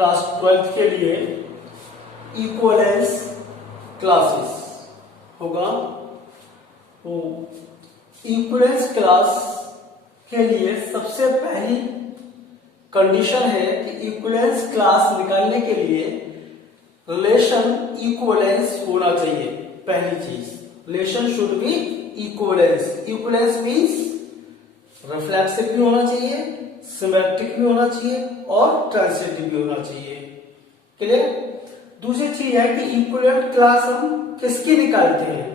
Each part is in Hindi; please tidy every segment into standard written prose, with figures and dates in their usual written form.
क्लास 12th के लिए इक्विवेलेंस क्लासेस होगा। तो इक्विवेलेंस क्लास के लिए सबसे पहली कंडीशन है कि इक्विवेलेंस क्लास निकालने के लिए रिलेशन इक्विवेलेंस होना चाहिए। पहली चीज, relation should be equivalence. Equivalence means reflexive भी होना चाहिए, सिमेट्रिक भी होना चाहिए और ट्रांजिटिव भी होना चाहिए। क्लियर? दूसरी चीज है कि इक्विवेलेंट क्लास हम किसकी निकालते हैं?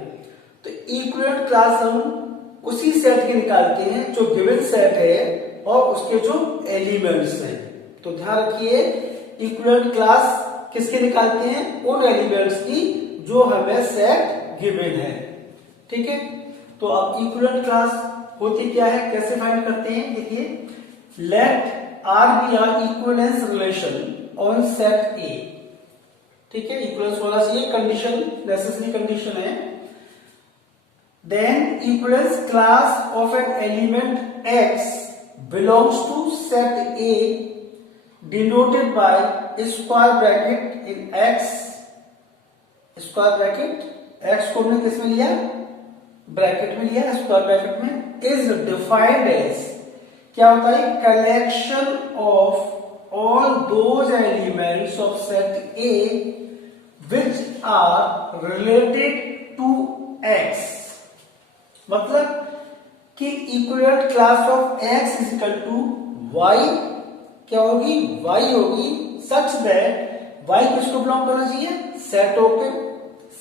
तो इक्विवेलेंट क्लास हम उसी सेट की निकालते हैं जो गिवन सेट है और उसके जो एलिमेंट्स हैं। तो ध्यान रखिए, इक्विवेलेंट क्लास किसके निकालते हैं? उन एलिमेंट्स की जो हमें सेट गिवन है। ठीक है, तो अब इक्विवेलेंट क्लास होती क्या है, कैसे फाइंड करते हैं? देखिए, let R be R equivalence relation on set A. ठीक है, इक्विवेलेंस होना चाहिए, कंडीशन नेसेसरी कंडीशन है। Then equivalence class of an element X belongs to set A denoted by square bracket in X. Square bracket X को हमने किसमें लिया? ब्रैकेट में लिया, स्क्वायर ब्रैकेट में। इज डिफाइंड एज, क्या होता है? Collection of all those elements of set A which are related to x. मतलब कि equivalent class of X is equal to Y. क्या होगी? वाई होगी, सच दैट वाई किसको बिलोंग करना चाहिए? सेट ओके,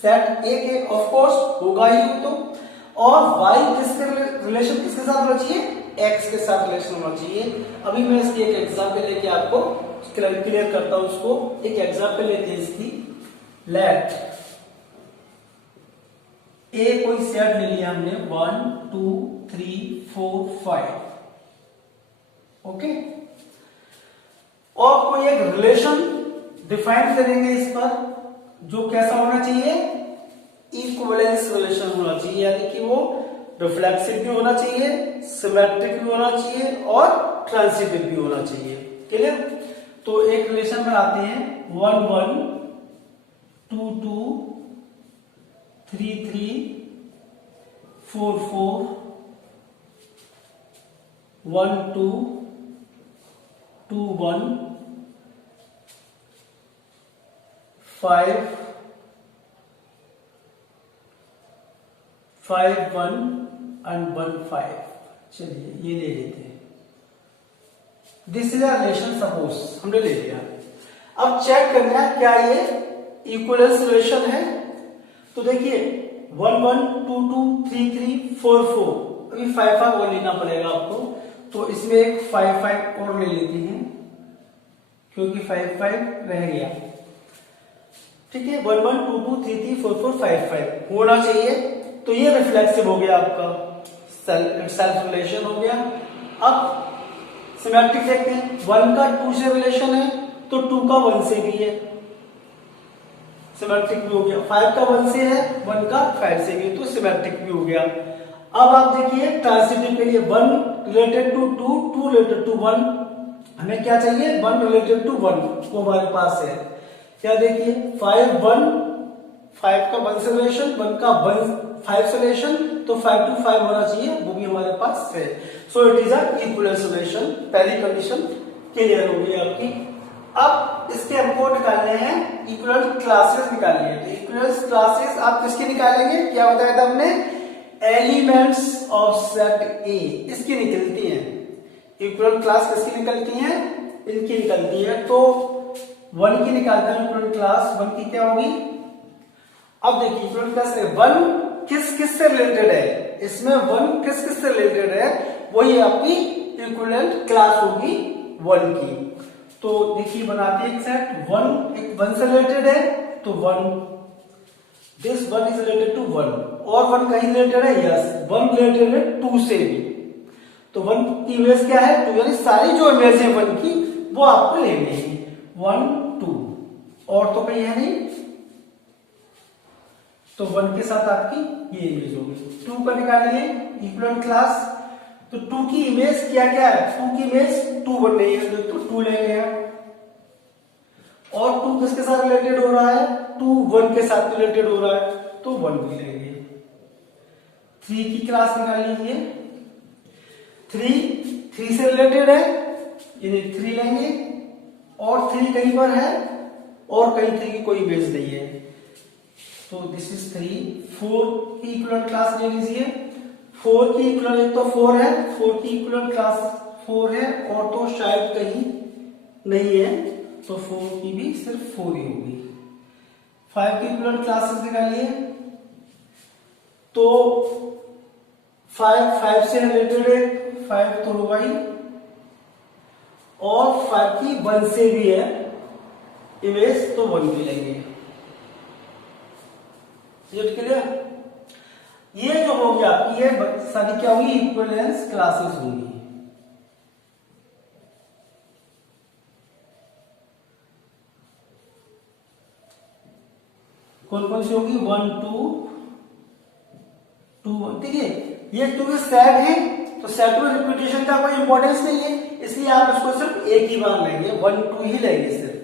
सेट ए के ऑफ कोर्स होगा ही तो। और वाई किसके रिलेशन किसके साथ होना चाहिए? एक्स के साथ रिलेशन होना चाहिए। अभी मैं इसकी एक एग्जांपल लेके आपको क्लियर करता हूं। उसको एक एग्जांपल लेते हैं इसकी। लेट ए कोई सेट ले लिया हमने 1 2 3 4 5। ओके, और कोई एक रिलेशन डिफाइन करेंगे इस पर, जो कैसा होना चाहिए? इक्विवेलेंस रिलेशन होना चाहिए, यानी कि वो रिफ्लेक्सिव भी होना चाहिए, सिमेट्रिक भी होना चाहिए और ट्रांजिटिव भी होना चाहिए। क्लियर? तो एक रिलेशन बनाते हैं 1 1 2 2 3 3 4 4 1 2 2 1 5 5 1 and 1 5। चलिए ये ले लेते हैं। This is a relation, suppose हमने ले लिया। अब चेक करना है क्या ये इक्विवेलेंस रिलेशन है। तो देखिए 1 1 2 2 3 3 4 4, अभी 5 5 और लेना पड़ेगा आपको। तो इसमें एक 5 5 और ले लेते हैं क्योंकि 5 5 रह गया। ठीक है, 1 1 2 2 3 3 4 4 5 5 होना चाहिए। तो ये रिफ्लेक्सिव हो गया, आपका सेल्फ रिलेशन हो गया। अब सिमेट्रिक देखते हैं। 1 का 2 से रिलेशन है तो 2 का 1 से भी है, सिमेट्रिक भी हो गया। 5 का 1 से है, 1 का 5 से भी, तो सिमेट्रिक भी हो गया। अब आप देखिए ट्रांजिटिव के लिए 1 रिलेटेड टू 2, 2 रिलेटेड टू 1। हमें क्या चाहिए? 1 रिलेटेड टू 1, वो हमारे पास है। क्या देखिए 5 1, 5 का 1 से रिलेशन, 1 का 5 से रिलेशन, तो 5 to 5 होना चाहिए, वो भी हमारे पास है। So it is a equivalence relation. पहली कंडीशन क्लियर हो गई आपकी। अब इसके हमको निकालने हैं इक्विवेलेंट क्लासेस निकालनी है। तो इक्विवेलेंस क्लासेस आप किसकी निकालेंगे? क्या बताया था हमने? एलिमेंट्स ऑफ सेट ए, इसकी निकलती हैं। इक्विवेलेंट क्लास किसकी निकलती हैं? इनकी निकलती है। तो 1 की निकालते हैं इक्विवेलेंट क्लास। 1 की क्या होगी? अब देखिए इक्विवेलेंट क्लास 1 किस किस से रिलेटेड है? इसमें 1 किस किस से रिलेटेड है? वही आपकी इक्विवेलेंट क्लास होगी 1 की। तो देखिए बनाते हैं एक सेट 1 से रिलेटेड है तो 1, दिस 1 इज रिलेटेड टू 1, और 1 कहीं रिलेटेड है? यस, 1 रिलेटेड है 2 से भी। तो 1 की इमेज क्या है? 2, यानी सारी जो इमेज है 1 की वो आपको लेनी है। 1 2, और तो कहीं है नहीं, तो 1 के साथ आपकी ये इमेज होगी। 2 का निकालिए इक्विवेलेंट क्लास। तो 2 की इमेज क्या क्या है? 2 की इमेज 2 1 नहीं है तो 2 लेंगे। और 2 किसके साथ रिलेटेड हो रहा है, 2 1 के साथ रिलेटेड हो रहा है, तो 1 भी लेंगे। 3 की क्लास निकाल लीजिए, 3 से रिलेटेड है, यानी 3 लेंगे, और 3 कहीं पर है और कहीं 3 की कोई इमेज नहीं है, तो दिस इज 3। 4 की इक्विवेलेंट क्लास ले लीजिए, 4 की इक्विवेलेंट तो 4 है, 4 की इक्विवेलेंट क्लास 4 है, और तो शायद कहीं नहीं है, तो 4 की भी सिर्फ 4 ही होगी। 5 की इक्विवेलेंट क्लासेस निकालिए, तो 5 से रिलेटेड है, 5 तो होगा ही, और 5 की 1 से भी है इमेज, तो 1 भी लेंगे। क्लियर? ये जो होगी आपकी, ये सारी क्या होगी, इक्विवेलेंस क्लासेस होंगी। कौन कौन सी होगी, 1 2 2 1, ठीक है। ये 2 सेट है, तो सेट में रिपीटेशन का कोई इंपॉर्टेंस नहीं है, इसलिए आप इसको सिर्फ एक ही बार लेंगे, 1 2 ही लेंगे सिर्फ।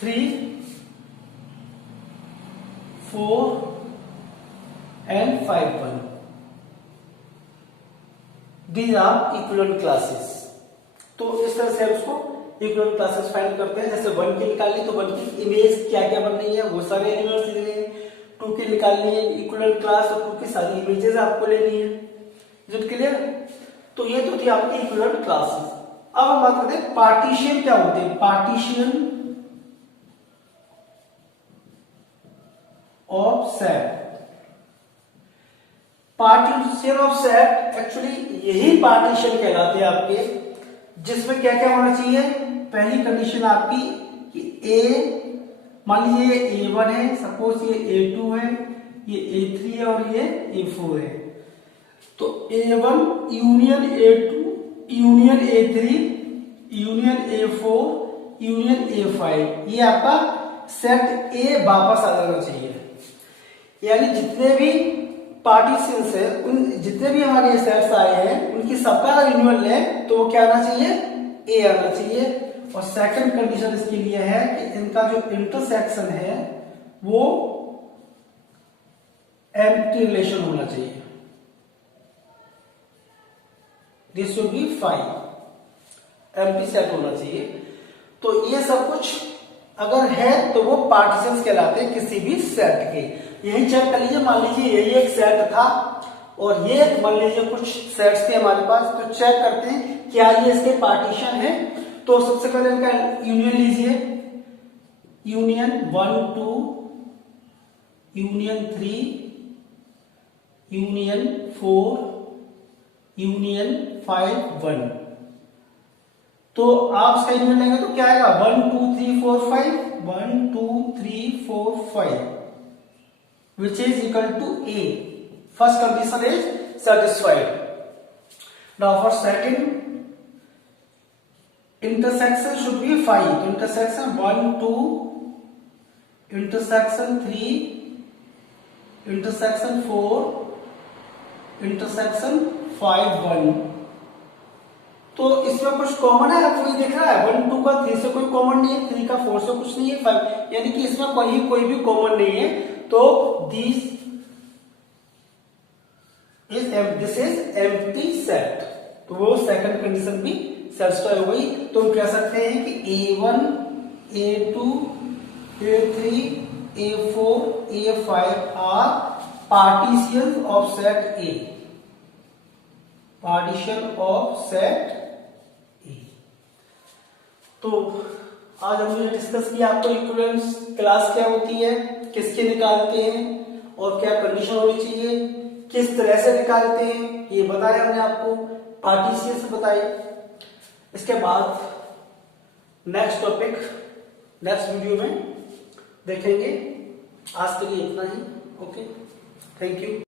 3 4 and 5 1, these are equivalent classes। तो इस तरह से हम उसको इक्विवेलेंट क्लासेस फाइंड करते हैं। जैसे 1 की निकालनी, तो 1 की इमेज क्या क्या बन रही है, वो सारे एलिमेंट्स लेंगे। 2 की निकालनी है इक्विवेलेंट क्लास, और 2 की सारी इमेजेस आपको लेनी है। Is it clear? तो ये तो थी आपकी इक्विवेलेंट क्लासेस। अब हम बात करते हैं पार्टीशन क्या होते हैं। Partition of set, partition of set actually यही पार्टीशन कहलाते हैं आपके, जिसमें क्या क्या होना चाहिए। पहली कंडीशन आपकी कि ए, मान लीजिए A1 है, सपोज ये A2 है, ये A3 है, और ये A4 है, तो A1 union A2 union A3 union A4 union A5, ये आपका सेट A वापस आ जाना चाहिए। यानी जितने भी पार्टीशंस है, उन जितने भी हमारे सेट्स आए हैं, उनकी सबका यूनियन ले, तो वो क्या आना चाहिए, ए आना चाहिए। और सेकंड कंडीशन इसके लिए है कि इनका जो इंटरसेक्शन है वो एम्प्टी रिलेशन होना चाहिए। This should be 5, empty set होना चाहिए। तो ये सब कुछ अगर है तो वो पार्टीशंस कहलाते हैं किसी भी सेट के। यही चेक कर लीजिए, मान लीजिए यही एक सेट था और ये मान लीजिए कुछ सेट्स थे हमारे पास, तो चेक करते हैं क्या ये इसके पार्टीशन है। तो सबसे पहले इनका यूनियन लीजिए, यूनियन 1 2 यूनियन 3 यूनियन 4 यूनियन 5 1। तो आप इसका यूनियन लेंगे तो क्या आएगा, 1 2 3 4 5, 1 2 3 4 5, which is equal to A. First condition is satisfied. Now for second, intersection should be 5. Intersection 1 2, intersection 3, intersection 4, intersection 5 1। तो इसमें कुछ कॉमन है, आपको ये दिख रहा है 1 2 का 3 से कोई कॉमन नहीं है, 3 का 4 से कुछ नहीं है, 5, यानी कि इसमें कोई भी कॉमन नहीं है। तो दिस इज एम्प्टी सेट, तो वो सेकंड कंडीशन भी सेटिस्फाई हो गई। तो हम कह सकते हैं कि A1 A2 A3 A4 A5 are partition of set A, partition of set A। तो आज हमने डिस्कस किया आपको इक्विवेलेंस क्लास क्या होती है, किसके निकालते हैं और क्या कंडीशन होनी चाहिए, किस तरह से निकालते हैं ये बताया हमने आपको, पार्टीशन से बताए। इसके बाद नेक्स्ट टॉपिक नेक्स्ट वीडियो में देखेंगे। आज के लिए इतना ही। Okay, thank you.